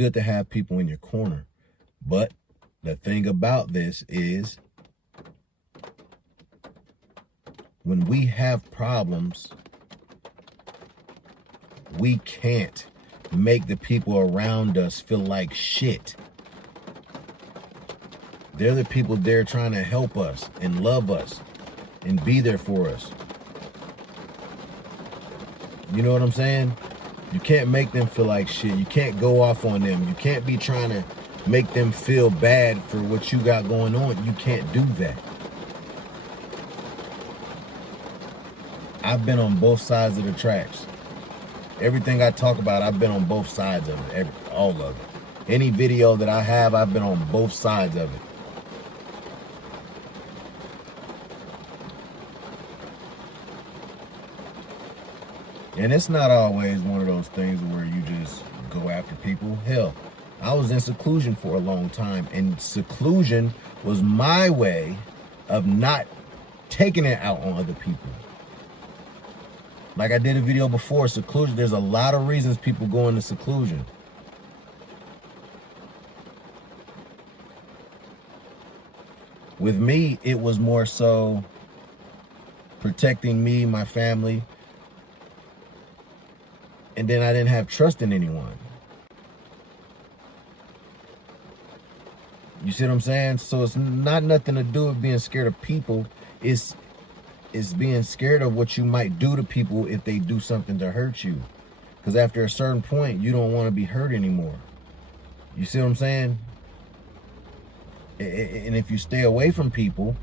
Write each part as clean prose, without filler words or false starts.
good to have people in your corner. But the thing about this is, when we have problems, we can't make the people around us feel like shit. They're the people there trying to help us and love us and be there for us. You know what I'm saying? You can't make them feel like shit. You can't go off on them. You can't be trying to make them feel bad for what you got going on. You can't do that. I've been on both sides of the tracks. Everything I talk about, I've been on both sides of it, all of it. Any video that I have, I've been on both sides of it. And it's not always one of those things where you just go after people. Hell, I was in seclusion for a long time, and seclusion was my way of not taking it out on other people. Like I did a video before, seclusion, there's a lot of reasons people go into seclusion. With me, it was more so protecting me, my family, and then I didn't have trust in anyone. You see what I'm saying? So it's not nothing to do with being scared of people. It's being scared of what you might do to people if they do something to hurt you. Because after a certain point, you don't want to be hurt anymore. You see what I'm saying? And if you stay away from people,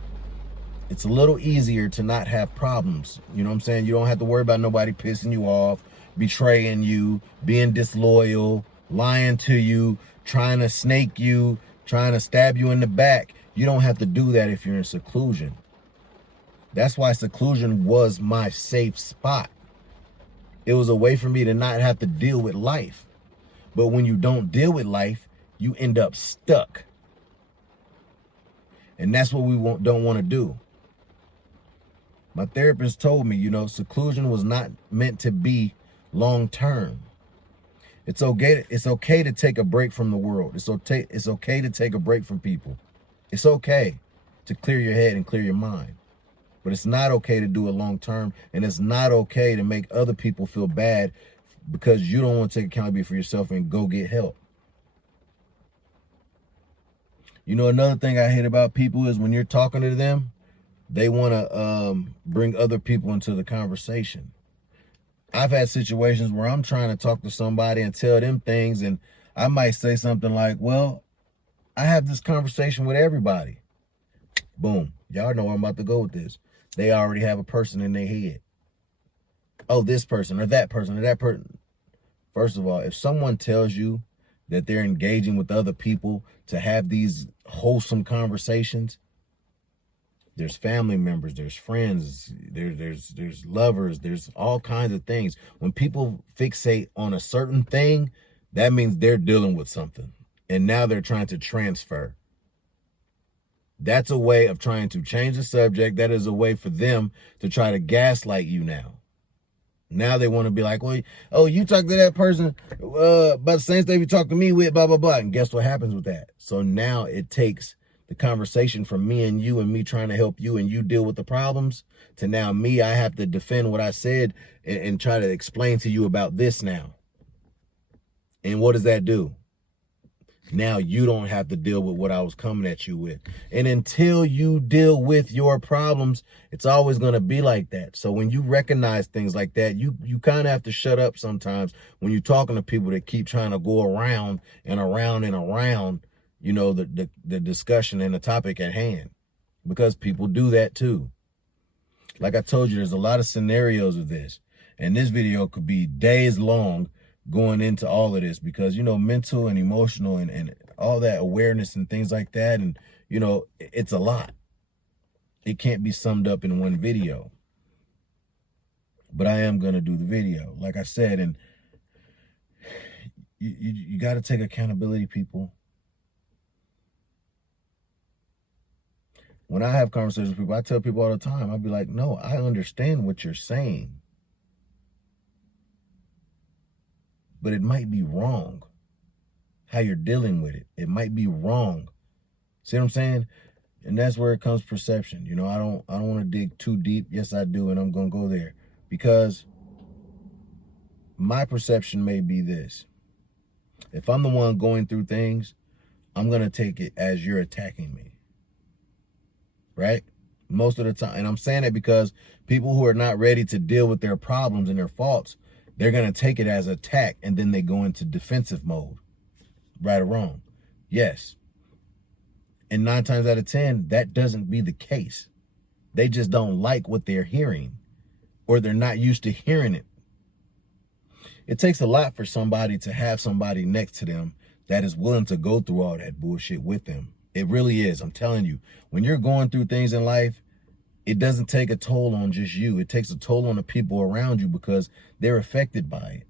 it's a little easier to not have problems. You know what I'm saying? You don't have to worry about nobody pissing you off, betraying you, being disloyal, lying to you, trying to snake you, trying to stab you in the back. You don't have to do that if you're in seclusion. That's why seclusion was my safe spot. It was a way for me to not have to deal with life. But when you don't deal with life, you end up stuck. And that's what we don't want to do. My therapist told me, you know, seclusion was not meant to be long term. It's okay to take a break from the world. It's okay to take a break from people. It's okay to clear your head and clear your mind. But it's not okay to do it long term, and it's not okay to make other people feel bad because you don't want to take accountability for yourself and go get help. You know, another thing I hate about people is when you're talking to them, they want to bring other people into the conversation. I've had situations where I'm trying to talk to somebody and tell them things, and I might say something like, well, I have this conversation with everybody. Boom. Y'all know where I'm about to go with this. They already have a person in their head. Oh, this person or that person or that person. First of all, if someone tells you that they're engaging with other people to have these wholesome conversations, there's family members, there's friends, there's lovers, there's all kinds of things. When people fixate on a certain thing, that means they're dealing with something. And now they're trying to transfer. That's a way of trying to change the subject. That is a way for them to try to gaslight you now. Now they want to be like, well, oh, you talk to that person about the same stuff you talk to me with, blah, blah, blah. And guess what happens with that? So now it takes the conversation from me and you and me trying to help you and you deal with the problems to now me, I have to defend what I said and try to explain to you about this now. And what does that do? Now you don't have to deal with what I was coming at you with. And until you deal with your problems, it's always going to be like that. So when you recognize things like that, you kind of have to shut up sometimes when you're talking to people that keep trying to go around and around and around, you know, the discussion and the topic at hand, because people do that too. Like I told you, there's a lot of scenarios of this, and this video could be days long going into all of this, because, you know, mental and emotional and all that awareness and things like that. And, you know, it's a lot. It can't be summed up in one video, but I am going to do the video, like I said. And you got to take accountability, people. When I have conversations with people, I tell people all the time, I'll be like, no, I understand what you're saying, but it might be wrong. how you're dealing with it. It might be wrong. See what I'm saying? And that's where it comes perception. You know, I don't want to dig too deep. Yes, I do, and I'm gonna go there. Because my perception may be this. If I'm the one going through things, I'm gonna take it as you're attacking me. Right? Most of the time. And I'm saying it because people who are not ready to deal with their problems and their faults, they're gonna take it as attack, and then they go into defensive mode. Right or wrong? Yes. And 9 times out of 10, that doesn't be the case. They just don't like what they're hearing, or they're not used to hearing it. It takes a lot for somebody to have somebody next to them that is willing to go through all that bullshit with them. It really is. I'm telling you, when you're going through things in life, it doesn't take a toll on just you. It takes a toll on the people around you because they're affected by it.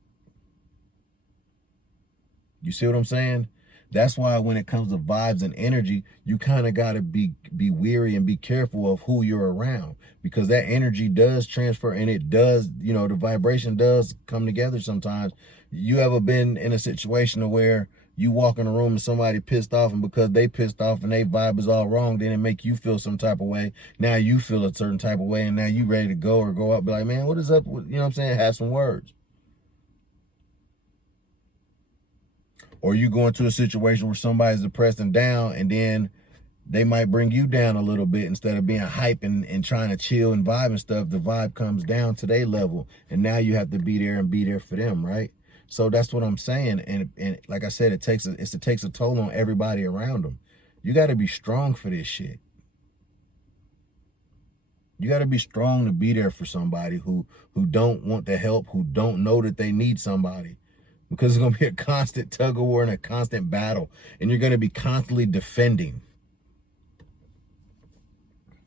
You see what I'm saying? That's why when it comes to vibes and energy, you kind of got to be weary and be careful of who you're around, because that energy does transfer, and it does, you know, the vibration does come together sometimes. You ever been in a situation where you walk in a room and somebody pissed off, and because they pissed off and they vibe is all wrong, then it make you feel some type of way. Now you feel a certain type of way, and now you ready to go or go up, be like, man, what is up? You know what I'm saying? Have some words. Or you go into a situation where somebody's depressed and down, and then they might bring you down a little bit. Instead of being hype and trying to chill and vibe and stuff, the vibe comes down to their level, and now you have to be there for them, right? So that's what I'm saying. And like I said, it takes a toll on everybody around them. You got to be strong for this shit. You got to be strong to be there for somebody who don't want the help, who don't know that they need somebody. Because it's going to be a constant tug of war and a constant battle. And you're going to be constantly defending.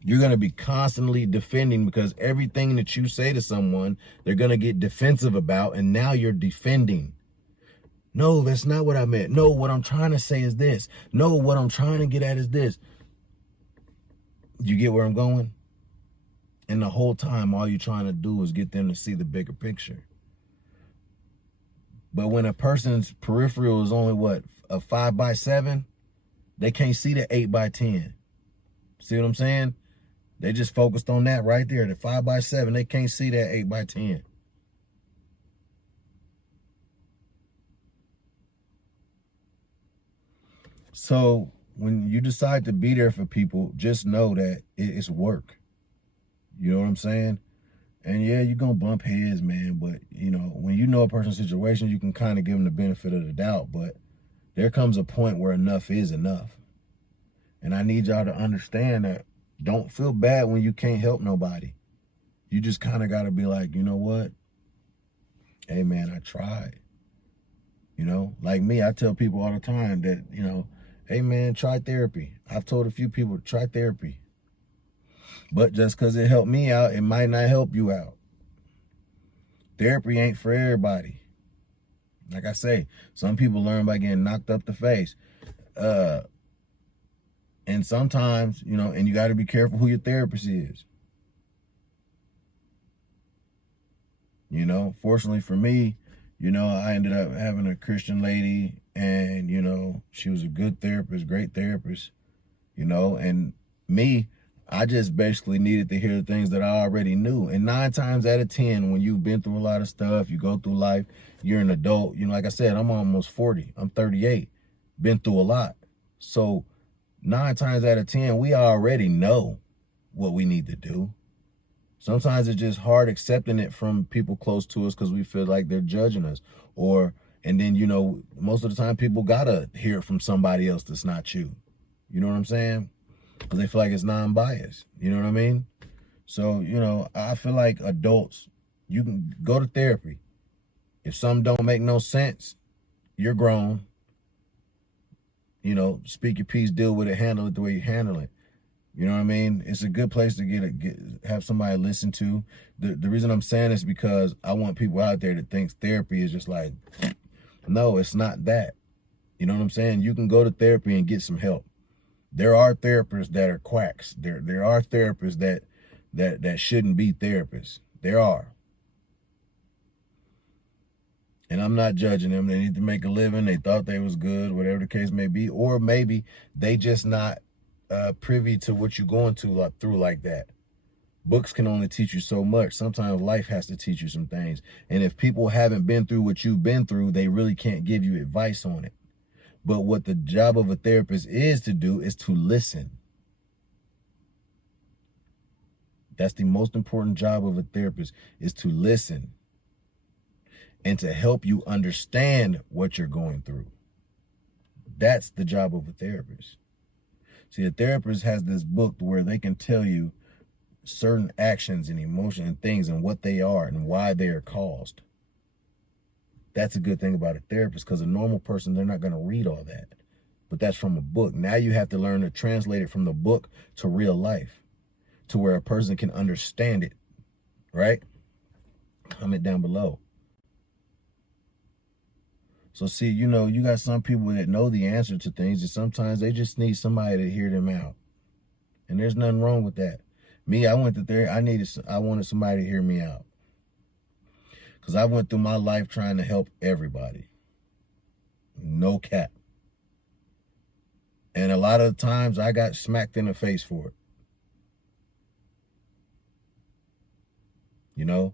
You're going to be constantly defending, because everything that you say to someone, they're going to get defensive about. And now you're defending. No, that's not what I meant. No, what I'm trying to say is this. No, what I'm trying to get at is this. You get where I'm going? And the whole time, all you're trying to do is get them to see the bigger picture. But when a person's peripheral is only, what, a 5x7, they can't see the 8x10. See what I'm saying? They just focused on that right there, the 5x7. They can't see that 8x10. So when you decide to be there for people, just know that it's work. You know what I'm saying? And yeah, you're going to bump heads, man. But, you know, when you know a person's situation, you can kind of give them the benefit of the doubt. But there comes a point where enough is enough. And I need y'all to understand that. Don't feel bad when you can't help nobody. You just kind of got to be like, you know what? Hey, man, I tried. You know, like me, I tell people all the time that, you know, hey, man, try therapy. I've told a few people, try therapy. But just because it helped me out, it might not help you out. Therapy ain't for everybody. Like I say, some people learn by getting knocked up the face. And sometimes, you know, and you got to be careful who your therapist is. You know, fortunately for me, you know, I ended up having a Christian lady, and, you know, she was a good therapist, great therapist, you know, and me, I just basically needed to hear the things that I already knew. And 9 times out of 10, when you've been through a lot of stuff, you go through life, you're an adult. You know, like I said, I'm almost 40. I'm 38. Been through a lot. So 9 times out of 10, we already know what we need to do. Sometimes it's just hard accepting it from people close to us because we feel like they're judging us. And then, you know, most of the time people got to hear it from somebody else that's not you. You know what I'm saying? Because they feel like it's non-biased. You know what I mean? So, you know, I feel like adults, you can go to therapy. If something don't make no sense, you're grown. You know, speak your piece, deal with it, handle it the way you handle it. You know what I mean? It's a good place to have somebody listen to. The reason I'm saying this is because I want people out there that thinks therapy is just like, no, it's not that. You know what I'm saying? You can go to therapy and get some help. There are therapists that are quacks. There are therapists that shouldn't be therapists. There are. And I'm not judging them. They need to make a living. They thought they was good, whatever the case may be. Or maybe they just not privy to what you're going through like that. Books can only teach you so much. Sometimes life has to teach you some things. And if people haven't been through what you've been through, they really can't give you advice on it. But what the job of a therapist is to do is to listen. That's the most important job of a therapist, is to listen and to help you understand what you're going through. That's the job of a therapist. See, a therapist has this book where they can tell you certain actions and emotions and things and what they are and why they are caused. That's a good thing about a therapist, because a normal person, they're not going to read all that. But that's from a book. Now you have to learn to translate it from the book to real life, to where a person can understand it, right? Comment down below. So see, you know, you got some people that know the answer to things, and sometimes they just need somebody to hear them out. And there's nothing wrong with that. Me, I went to therapy. I wanted somebody to hear me out. Because I went through my life trying to help everybody. No cap. And a lot of times I got smacked in the face for it. You know,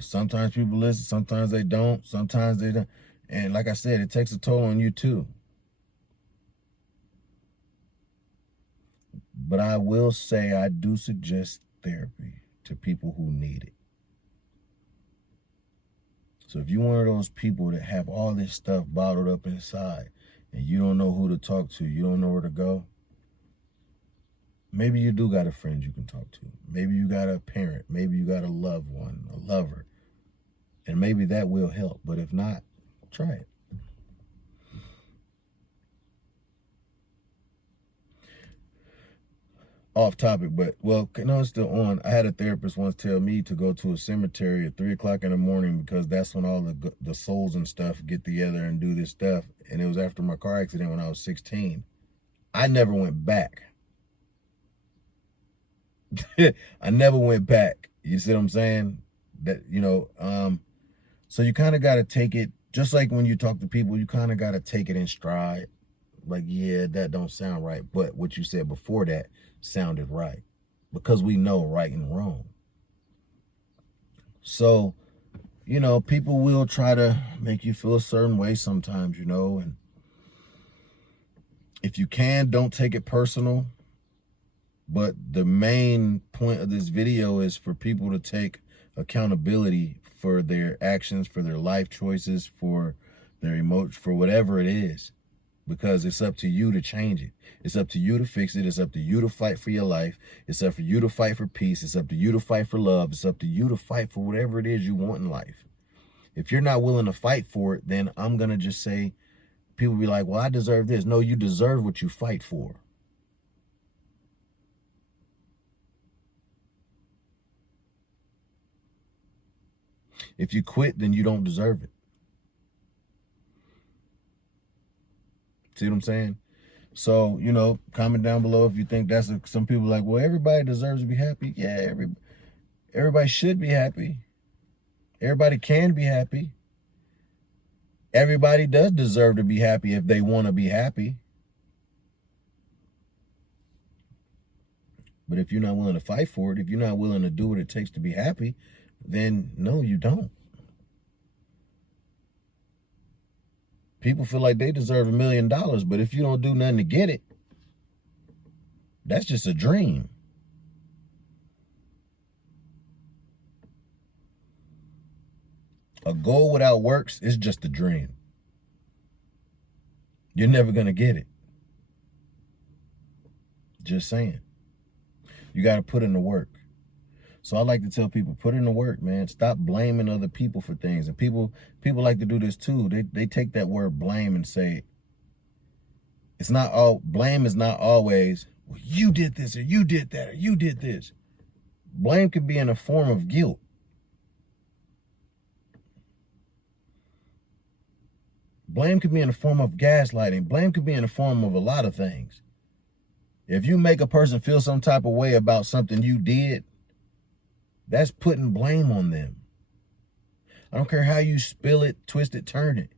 sometimes people listen, sometimes they don't, sometimes they don't. And like I said, it takes a toll on you too. But I will say I do suggest therapy to people who need it. So if you're one of those people that have all this stuff bottled up inside and you don't know who to talk to, you don't know where to go, maybe you do got a friend you can talk to. Maybe you got a parent. Maybe you got a loved one, a lover. And maybe that will help. But if not, try it. Off topic, but, well, no, it's still on. I had a therapist once tell me to go to a cemetery at 3 o'clock in the morning because that's when all the souls and stuff get together and do this stuff. And it was after my car accident when I was 16. I never went back. I never went back. You see what I'm saying? That, you know, so you kind of got to take it, just like when you talk to people, you kind of got to take it in stride. Like, yeah, that don't sound right. But what you said before that sounded right, because we know right and wrong. So, you know, people will try to make you feel a certain way sometimes, you know, and if you can, don't take it personal. But the main point of this video is for people to take accountability for their actions, for their life choices, for their emotions, for whatever it is. Because it's up to you to change it. It's up to you to fix it. It's up to you to fight for your life. It's up for you to fight for peace. It's up to you to fight for love. It's up to you to fight for whatever it is you want in life. If you're not willing to fight for it, then I'm going to just say, people be like, well, I deserve this. No, you deserve what you fight for. If you quit, then you don't deserve it. See what I'm saying? So, you know, comment down below if you think that's some people like, well, everybody deserves to be happy. Yeah, everybody should be happy. Everybody can be happy. Everybody does deserve to be happy if they want to be happy. But if you're not willing to fight for it, if you're not willing to do what it takes to be happy, then no, you don't. People feel like they deserve $1 million, but if you don't do nothing to get it, that's just a dream. A goal without works is just a dream. You're never going to get it. Just saying. You got to put in the work. So I like to tell people, put in the work, man. Stop blaming other people for things. And people like to do this too. They take that word blame and say, it's not all, blame is not always, well, you did this or you did that or you did this. Blame could be in a form of guilt. Blame could be in the form of gaslighting. Blame could be in the form of a lot of things. If you make a person feel some type of way about something you did, that's putting blame on them. I don't care how you spill it, twist it, turn it.